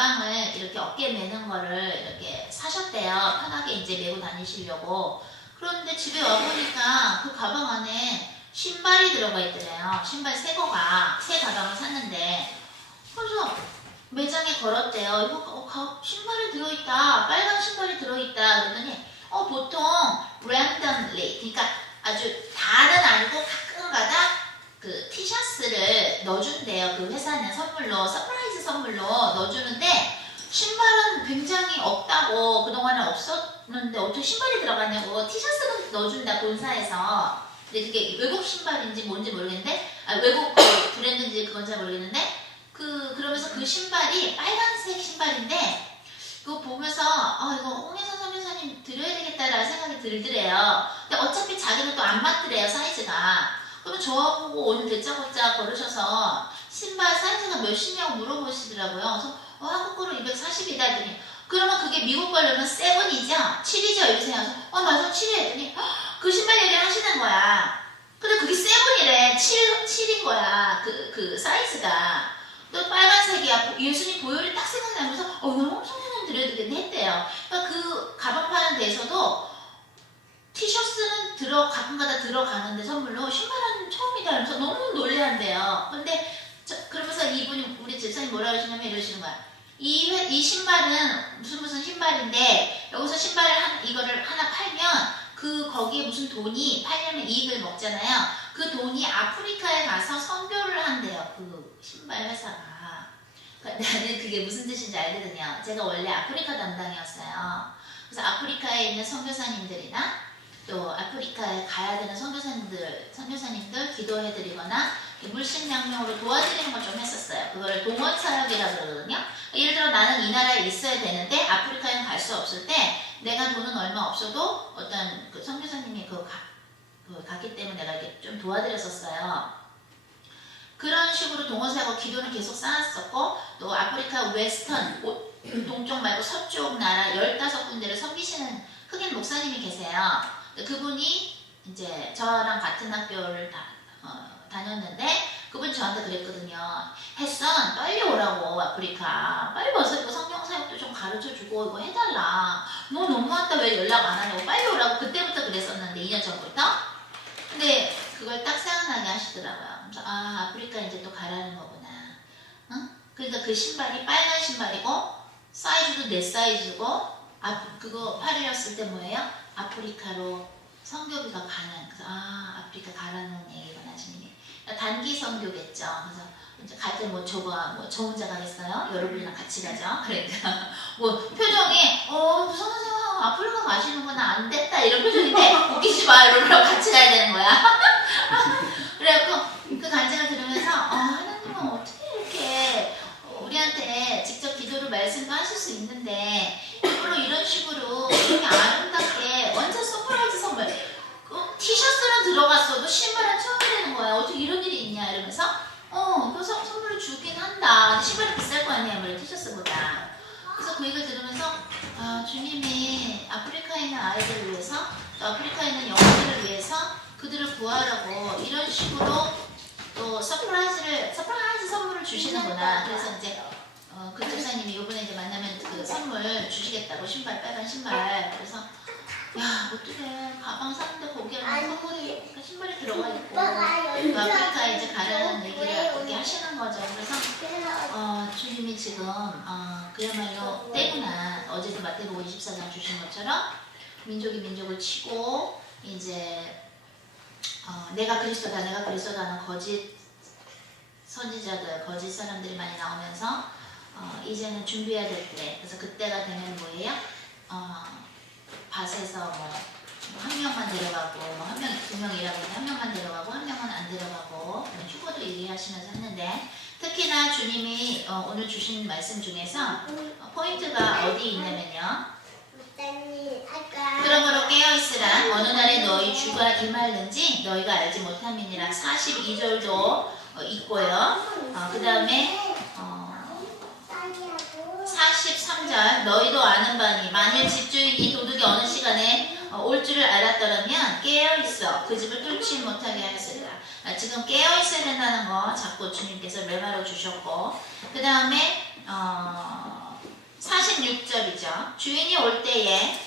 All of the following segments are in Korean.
가방을 이렇게 어깨에 매는 거를 이렇게 사셨대요. 편하게 이제 메고 다니시려고. 그런데 집에 와보니까 그 가방 안에 신발이 들어가 있더래요. 신발 새 가방을 샀는데. 그래서 매장에 걸었대요. 이거 신발이 들어있다. 빨간 신발이 들어있다. 그랬더니 보통 randomly, 그러니까 아주 다는 아니고 가끔가다 그 티셔츠를 넣어준대요. 그 회사는 선물로, 서프라이즈 선물로 넣어주는데 신발은 굉장히 없다고, 그동안에 없었는데 어떻게 신발이 들어가냐고. 티셔츠는 넣어준다, 본사에서. 근데 그게 외국 신발인지 뭔지 모르겠는데, 외국 그 브랜드인지 그건 잘 모르겠는데, 그러면서 그 신발이 빨간색 신발인데, 그거 보면서 이거 홍혜선 선교사님 드려야 되겠다라는 생각이 들더래요. 근데 어차피 자기는 또 안 맞더래요, 사이즈가. 그러면 저하고 오늘 대짜고짜 걸으셔서 신발 사이즈가 몇이냐고 물어보시더라고요. 그래서 한국 거로 240이다 했더니, 그러면 그게 미국 거려면 7이죠? 7이죠? 이러세요. 그래서 맞아, 7이 했더니 그 신발 얘기를 하시는 거야. 근데 그게 7이래. 7인 거야. 그 사이즈가. 또 빨간색이야. 예수님 보혈이 딱 생각나면서 너무 성령님 드려야 되겠네 했대요. 그러니까 그 가방 파는 데에서도 티셔츠는 가끔가다 들어가는데 선물로 신발은 처음이다 하면서 너무 놀래한대요. 근데 그러면서 이분이, 우리 집사님 뭐라 그러시냐면 이러시는 거야. 이 신발은 무슨 신발인데 여기서 이거를 하나 팔면 거기에 무슨 돈이 팔려면 이익을 먹잖아요. 그 돈이 아프리카에 가서 선교를 한대요. 그 신발 회사가. 나는 그게 무슨 뜻인지 알거든요. 제가 원래 아프리카 담당이었어요. 그래서 아프리카에 있는 선교사님들이나 또 아프리카에 가야 되는 선교사님들 기도해드리거나 물식양명으로 도와드리는 걸 좀 했었어요. 그걸 동원사역이라고 그러거든요. 예를 들어 나는 이 나라에 있어야 되는데 아프리카에는 갈 수 없을 때 내가 돈은 얼마 없어도 어떤 그 선교사님이 갔기 때문에 내가 이렇게 좀 도와드렸었어요. 그런 식으로 동원사역 기도는 계속 쌓았었고, 또 아프리카 웨스턴, 동쪽 말고 서쪽 나라 15군데를 섬기시는 흑인 목사님이 계세요. 그분이 이제 저랑 같은 학교를 다녔는데 그분이 저한테 그랬거든요. 혜선 빨리 오라고, 아프리카 빨리 와서 이거 성경 사역도 좀 가르쳐주고 이거 해달라. 너 너무한다, 왜 연락 안 하냐고. 빨리 오라고 그때부터 그랬었는데, 2년 전부터. 근데 그걸 딱 생각나게 하시더라고요. 그래서 아프리카 이제 또 가라는 거구나. 응? 그러니까 그 신발이 빨간 신발이고 사이즈도 내 사이즈고, 그거 팔이었을 때 뭐예요? 아프리카로 선교비가 가는. 그래서 아프리카 가라는 얘기구나, 주님이. 단기 선교겠죠. 그래서 이제 갈 때 저 혼자 가겠어요? 여러분이랑 같이 가죠. 그러니까 표정이 무슨 아프리카 가시는구나, 안 됐다 이런 표정인데 웃기지 마, 여러분이랑 같이 가야 되는 거야. 그래갖고 그 간증을 들으면서 하나님은 어떻게 이렇게 우리한테 직접 기도로 말씀도 하실 수 있는데 일부러 이런 식으로 이렇게 아름답게 완전 서프라이즈 선물, 티셔츠는 들어갔어도 신발은 처음 되는 거야. 어떻게 이런 일이 있냐 이러면서 그래서 선물로 주긴 한다. 신발이 비쌀 거 아니야, 아무래도 티셔츠보다. 그래서 그 얘기를 들으면서 주님이 아프리카에 있는 아이들을 위해서, 또 아프리카에 있는 영혼들을 위해서 그들을 구하라고 이런 식으로 또 서프라이즈 선물을 주시는구나. 그래서 이제 그 집사님이 요번에 이제 만나면 그 선물 주시겠다고, 빨간 신발. 그래서 어떡해, 가방 사는데 거기에 선물이, 신발이 들어가 있고 아프리카에 이제 가라는 얘기를 이렇게 하시는 거죠. 그래서 주님이 지금 그야말로 때구나. 어제도 마태복음 24장 주신 것처럼 민족이 민족을 치고 이제 내가 그리스도다 하는 거짓 선지자들, 거짓 사람들이 많이 나오면서 이제는 준비해야 될 때. 그래서 그때가 되면 뭐예요? 밭에서 한 명만 데려가고, 한 명, 2명 일하고 있는데 한 명만 데려가고 한 명은 안 데려가고, 휴거도 얘기하시면서 했는데, 특히나 주님이 오늘 주신 말씀 중에서 포인트가 어디 있냐면요, 그러므로 깨어있으라. 어느 날에 너희 주가 임할는지 너희가 알지 못함이니라. 42절도 있고요. 그 다음에 43절, 너희도 아는 바니 만일 집주인이 도둑이 어느 시간에 올 줄을 알았더라면 깨어있어 그 집을 뚫지 못하게 하였으리라. 지금 깨어있어야 된다는 거 자꾸 주님께서 레마로 주셨고, 그 다음에 있죠. 주인이 올 때에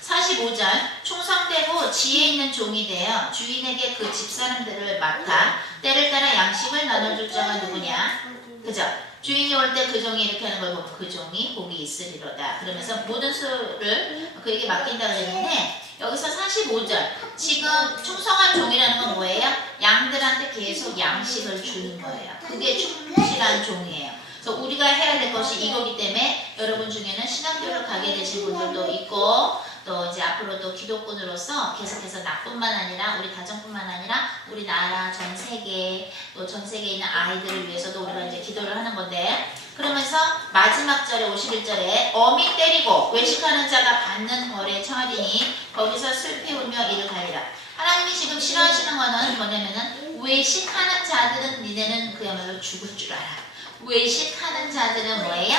45절 충성되고 지혜 있는 종이 되어 주인에게 그 집사람들을 맡아 때를 따라 양식을 나눠줄 자가 누구냐? 그죠? 주인이 올 때 그 종이 이렇게 하는 걸 보면 그 종이 복이 있으리로다. 그러면서 모든 수를 그에게 맡긴다 그랬는데 여기서 45절 지금 충성한 종이라는 건 뭐예요? 양들한테 계속 양식을 주는 거예요. 그게 충실한 종이에요. 그래서 우리가 해야 될 것이 이거기 때문에 여러분 중에는 신학교를 가게 되신 분들도 있고 또 이제 앞으로 또 기독군으로서 계속해서 나뿐만 아니라 우리 가정뿐만 아니라 우리나라 전 세계 또 전 세계에 있는 아이들을 위해서도 우리가 이제 기도를 하는 건데 그러면서 마지막 절에 51절에 어미 때리고 외식하는 자가 받는 벌에 처하리니 거기서 슬피 울며 이를 가리라. 하나님이 지금 싫어하시는 거는 뭐냐면은 외식하는 자들은 니네는 그야말로 죽을 줄 알아. 외식하는 자들은 뭐예요?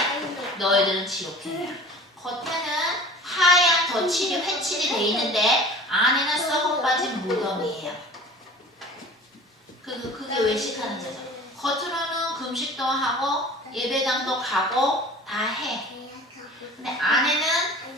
너희들은 지옥이야. 겉에는 하얀 덧칠이 회칠이 돼 있는데 안에는 썩어 빠진 무덤이에요. 그게 외식하는 자죠. 겉으로는 금식도 하고 예배당도 가고 다 해. 근데 안에는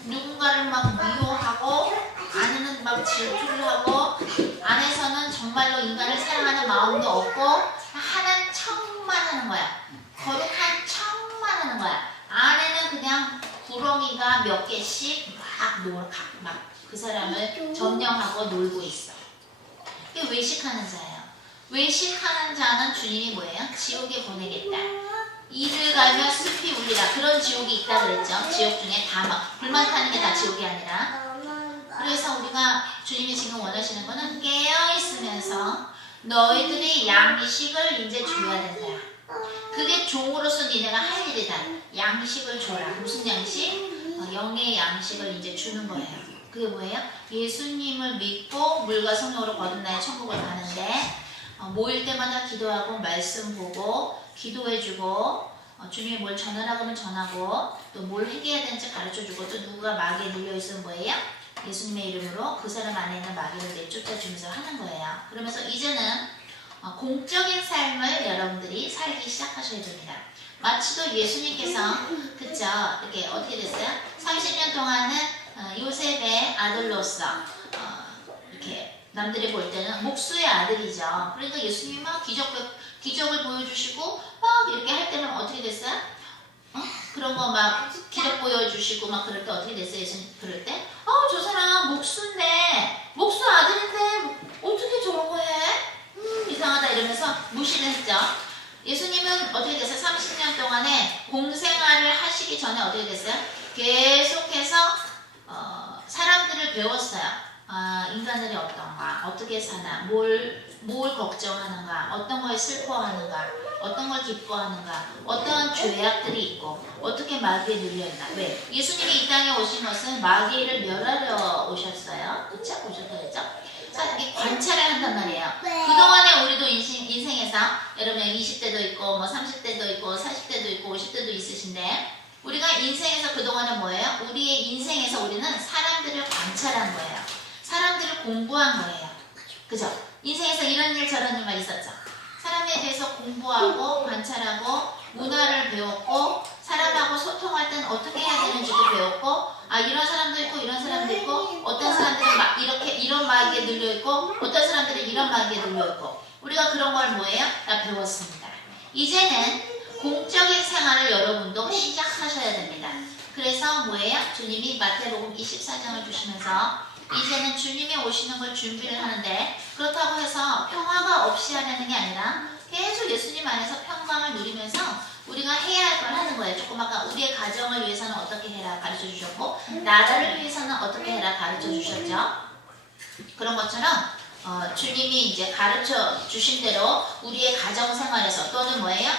누군가를 막 미워하고 안에는 막 질투를 하고 안에서는 정말로 인간을 사랑하는 마음도 없고 하는 척만 하는 거야. 거룩한 척만 하는 거야. 안에는 그냥 구렁이가 몇 개씩 막 그 사람을 점령하고 놀고 있어. 이게 외식하는 자예요. 외식하는 자는 주님이 뭐예요? 지옥에 보내겠다. 이를 갈며 슬피 울리라. 그런 지옥이 있다 그랬죠. 지옥 중에 다 막 불만 타는 게 다 지옥이 아니라. 그래서 우리가 주님이 지금 원하시는 거는 깨어있으면서 너희들이 양식을 이제 줘야 된다. 그게 종으로서 니네가 할 일이다. 양식을 줘라. 무슨 양식? 영의 양식을 이제 주는 거예요. 그게 뭐예요? 예수님을 믿고 물과 성령으로 거듭나야 천국을 가는데 모일 때마다 기도하고 말씀 보고 기도해주고 주님이 뭘 전하라 그러면 전하고 또 뭘 회개해야 되는지 가르쳐주고 또 누가 마귀에 눌려있으면 뭐예요? 예수님의 이름으로 그 사람 안에 있는 마귀를 내쫓아주면서 하는 거예요. 그러면서 이제는 공적인 삶을 여러분들이 살기 시작하셔야 됩니다. 마치도 예수님께서 그쵸? 이렇게 어떻게 됐어요? 30년 동안은 요셉의 아들로서 이렇게 남들이 볼 때는 목수의 아들이죠. 그러니까 예수님이 막 기적을 보여주시고 막 이렇게 할 때는 어떻게 됐어요? 그런 거 막 기적 보여주시고 막 그럴 때 어떻게 됐어요? 예수님 그럴 때? 저 사람 목수인데 목수 아들인데 어떻게 저런 거 해? 이상하다 이러면서 무시를 했죠. 예수님은 어떻게 됐어요? 30년 동안에 공생활을 하시기 전에 어떻게 됐어요? 계속해서 사람들을 배웠어요. 인간들이 어떤가, 어떻게 사나, 뭘 걱정하는가, 어떤 걸 슬퍼하는가, 어떤 걸 기뻐하는가, 어떤 죄악들이 있고 어떻게 마귀에 눌려있나. 왜? 예수님이 이 땅에 오신 것은 마귀를 멸하려 오셨어요. 그쵸? 오셨죠? 이렇게 관찰을 한단 말이에요. 그동안에 우리도 인생에서 여러분 20대도 있고 뭐 30대도 있고 40대도 있고 50대도 있으신데 우리가 인생에서 그동안은 뭐예요? 우리의 인생에서 우리는 사람들을 관찰한 거예요. 사람들을 공부한 거예요. 그죠? 인생에서 이런 일 저런 일만 있었죠. 사람에 대해서 공부하고 관찰하고 문화를 배웠고 사람하고 소통할 땐 어떻게 해야 되는지도 배웠고 이런 사람도 있고 이런 사람도 있고 어떤 사람들은 막 이렇게 이런 마귀에 눌려 있고 어떤 사람들은 이런 마귀에 눌려 있고 우리가 그런 걸 뭐예요? 다 배웠습니다. 이제는 공적인 생활을 여러분도 시작하셔야 됩니다. 그래서 뭐예요? 주님이 마태복음 24장을 주시면서 이제는 주님이 오시는 걸 준비를 하는데 그렇다고 해서 평화가 없이 하려는 게 아니라 계속 예수님 안에서 평강을 누리면서 우리가 해야 할 걸 하는 거예요. 조금 아까 우리의 가정을 위해서는 어떻게 해라 가르쳐 주셨고 나라를 위해서는 어떻게 해라 가르쳐 주셨죠. 그런 것처럼 주님이 이제 가르쳐 주신 대로 우리의 가정 생활에서 또는 뭐예요?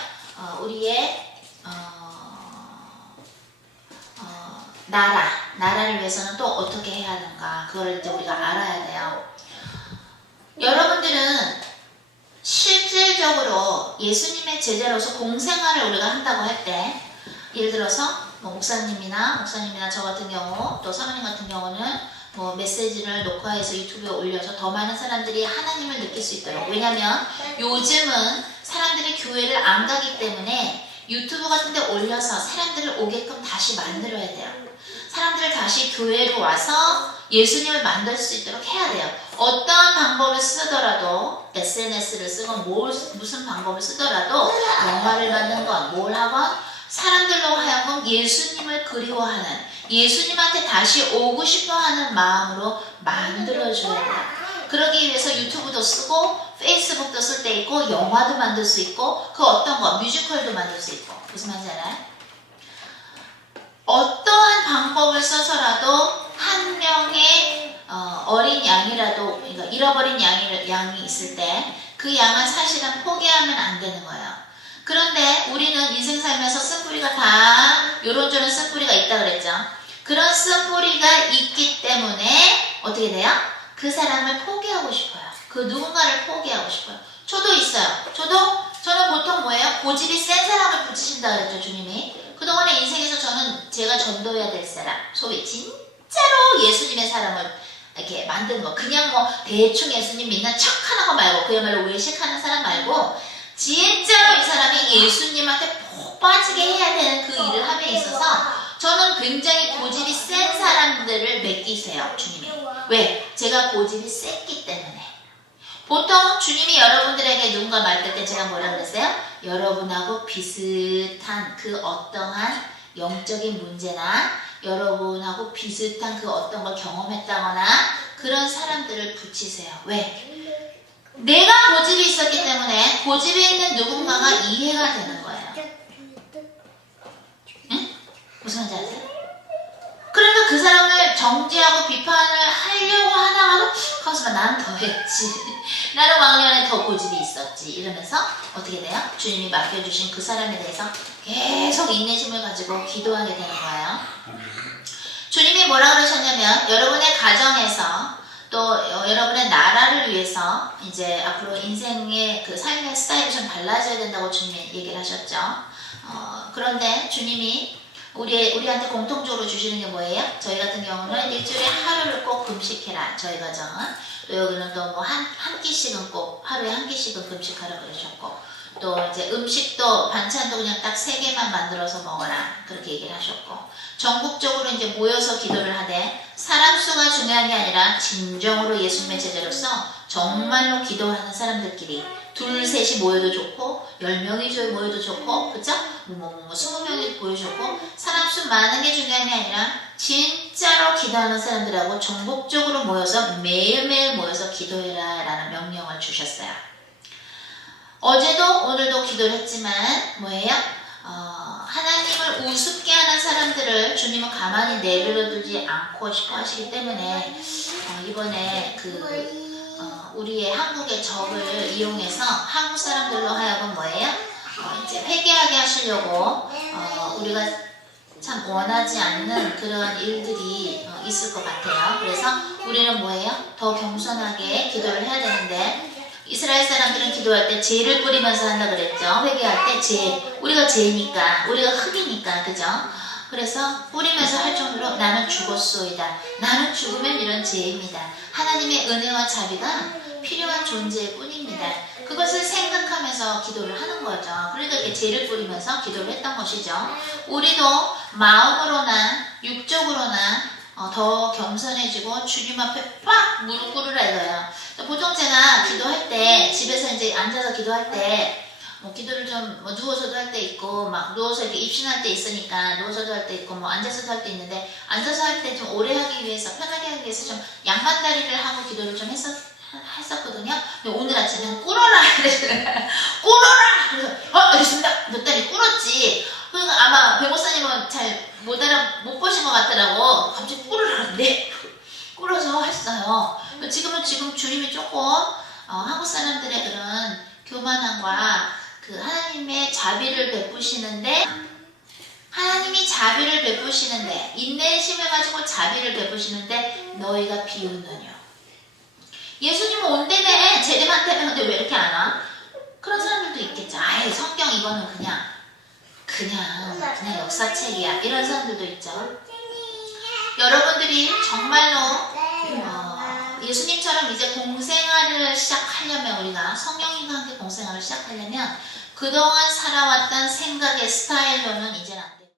우리의 나라를 위해서는 또 어떻게 해야 하는가 그걸 이제 우리가 알아야 돼요. 여러분들은 실질적으로 예수님의 제자로서 공생활을 우리가 한다고 할 때 예를 들어서 뭐 목사님이나 저 같은 경우 또 사모님 같은 경우는 뭐 메시지를 녹화해서 유튜브에 올려서 더 많은 사람들이 하나님을 느낄 수 있도록 왜냐면 요즘은 사람들이 교회를 안 가기 때문에 유튜브 같은 데 올려서 사람들을 오게끔 다시 만들어야 돼요. 사람들을 다시 교회로 와서 예수님을 만들 수 있도록 해야 돼요. 어떠한 방법을 쓰더라도 SNS를 쓰건 무슨 방법을 쓰더라도 영화를 만든 건 뭘 하건 사람들로 하여금 예수님을 그리워하는 예수님한테 다시 오고 싶어하는 마음으로 만들어줘야 돼요. 그러기 위해서 유튜브도 쓰고 페이스북도 쓸 때 있고 영화도 만들 수 있고 그 어떤 거 뮤지컬도 만들 수 있고 무슨 말인지 알아요? 어떠한 방법을 써서라도 한 명의 어린 양이라도 그러니까 잃어버린 양이 있을 때 그 양은 사실은 포기하면 안 되는 거예요. 그런데 우리는 인생 살면서 쓴뿌리가 다 요런저런 쓴뿌리가 있다 그랬죠. 그런 쓴뿌리가 있기 때문에 어떻게 돼요? 그 사람을 포기하고 싶어요. 그 누군가를 포기하고 싶어요. 저도 있어요. 저는 보통 뭐예요? 고집이 센 사람을 붙이신다 그랬죠, 주님이. 그동안의 인생에서 제가 전도해야 될 사람, 소위 진짜로 예수님의 사람을 이렇게 만든 거. 그냥 뭐 대충 예수님 믿는 척 하는 거 말고, 그야말로 외식하는 사람 말고, 진짜로 이 사람이 예수님한테 푹 빠지게 해야 되는 그 일을 함에 있어서 저는 굉장히 고집이 센 사람들을 맡기세요, 주님이. 왜? 제가 고집이 셌기 때문에. 보통 주님이 여러분들에게 누군가 맡길 때 제가 뭐라 그랬어요? 여러분하고 비슷한 그 어떠한 영적인 문제나 여러분하고 비슷한 그 어떤 걸 경험했다거나 그런 사람들을 붙이세요. 왜? 내가 고집이 있었기 때문에 고집이 있는 누군가가 이해가 되는 거예요. 응? 무슨 말인지 아세요? 그러니까 그 사람을 정죄하고 비판을 하려고 하다가도 가만있어 봐, 나는 더 했지. 나는 왕년에 더 고집이 있었지. 이러면서 어떻게 돼요? 주님이 맡겨주신 그 사람에 대해서 계속 인내심을 가지고 기도하게 되는 거예요. 주님이 뭐라 그러셨냐면 여러분의 가정에서 또 여러분의 나라를 위해서 이제 앞으로 인생의 그 삶의 스타일이 좀 달라져야 된다고 주님이 얘기를 하셨죠. 그런데 주님이 우리한테 공통적으로 주시는 게 뭐예요? 저희 같은 경우는 일주일에 하루를 꼭 금식해라. 저희 가정은. 또 여기는 또 뭐 한 끼씩은 꼭 하루에 한 끼씩은 금식하라 그러셨고 또 이제 음식도 반찬도 그냥 딱 3개만 만들어서 먹어라. 그렇게 얘기를 하셨고 전국적으로 이제 모여서 기도를 하되 사람 수가 중요한 게 아니라 진정으로 예수님의 제자로서 정말로 기도하는 사람들끼리 둘, 셋이 모여도 좋고 10명이 모여도 좋고 그쵸? 20명이 모여도 좋고 사람 수 많은 게 중요한 게 아니라 진짜로 기도하는 사람들하고 전국적으로 모여서 매일매일 모여서 기도해라 라는 명령을 주셨어요. 어제도 오늘도 기도를 했지만 뭐예요? 하나님을 우습게 하는 사람들을 주님은 가만히 내버려두지 않고 싶어 하시기 때문에 이번에 우리의 한국의 적을 이용해서 한국 사람들로 하여금 뭐예요? 이제 회개하게 하시려고 우리가 참 원하지 않는 그런 일들이 있을 것 같아요. 그래서 우리는 뭐예요? 더 겸손하게 기도를 해야 되는데 이스라엘 사람들은 기도할 때 죄를 뿌리면서 한다 그랬죠. 회개할 때 죄. 우리가 죄니까, 우리가 흙이니까, 그죠? 그래서 뿌리면서 할 정도로 나는 죽었소이다. 나는 죽으면 이런 죄입니다. 하나님의 은혜와 자비가 필요한 존재일 뿐입니다. 그것을 생각하면서 기도를 하는 거죠. 그러니까 이렇게 죄를 뿌리면서 기도를 했던 것이죠. 우리도 마음으로나 육적으로나 더 겸손해지고 주님 앞에 빡 무릎 꿇으라 이거예요. 보통 제가 기도할 때 집에서 이제 앉아서 기도할 때 뭐 기도를 좀 뭐 누워서도 할 때 있고 막 누워서 이렇게 입신할 때 있으니까 누워서도 할 때 있고 뭐 앉아서도 할 때 있는데 앉아서 할 때 좀 오래 하기 위해서 편하게 하기 위해서 좀 양반다리를 하고 기도를 좀 했었거든요. 근데 오늘 아침엔 꿇어라 그랬어요. 꿇어라! 그래서 알겠습니다. 몇 다리 꿇었지. 그러니까 아마 배목사님은 잘 못 보신 것 같더라고. 갑자기 꿇으라는데 꿇어서 했어요. 지금 주님이 조금 한국 사람들의 그런 교만함과 그 하나님의 자비를 베푸시는데 하나님이 자비를 베푸시는데 인내심을 가지고 자비를 베푸시는데 너희가 비웃느냐. 예수님은 온대네 제대만되면 근데 왜 이렇게 안 와? 그런 사람들도 있겠죠. 아예 성경 이거는 그냥 역사책이야 이런 사람들도 있죠. 여러분들이 정말로 예수님처럼 이제 공생활을 시작하려면 우리가 성령님과 함께 공생활을 시작하려면 그동안 살아왔던 생각의 스타일로는 이제는 안 돼.